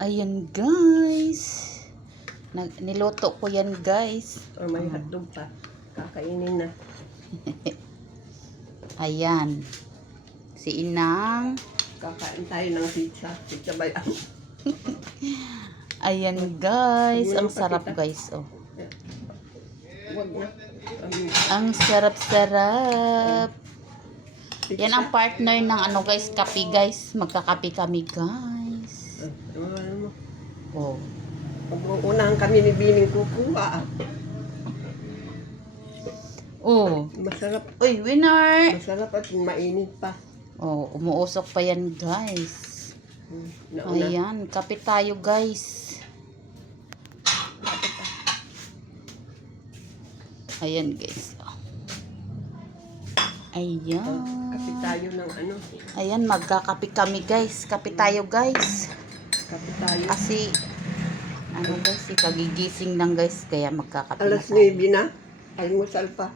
Ayan guys. Niluto ko yan guys. O may hotdog pa. Kakainin na. Ayan. Si Inang. Kakain tayo ng pizza. Pizza ba yan? Ayan guys. Huwag mo Ang nang sarap pakita. guys. Oh. Huwag na. Ang sarap-sarap. Pizza. Yan ang partner ng ano guys, kape guys. Magkakape kami guys. Ano mo? Oh. Pag-uunahan kami ni Bining kukuha. Oh. Masarap. Uy, winner. Masarap at mainit pa. Oh, umuusok pa yan guys. Nauna. Ayan, kape tayo guys. Ayan guys. Ayan. Kasi tayo ng ano. Ayan, magkakape kami guys. Kape tayo guys. Kape tayo. Kasi, ano guys, kagigising lang guys. Kaya magkakape na Alas tayo. 9 na. Almusal pa.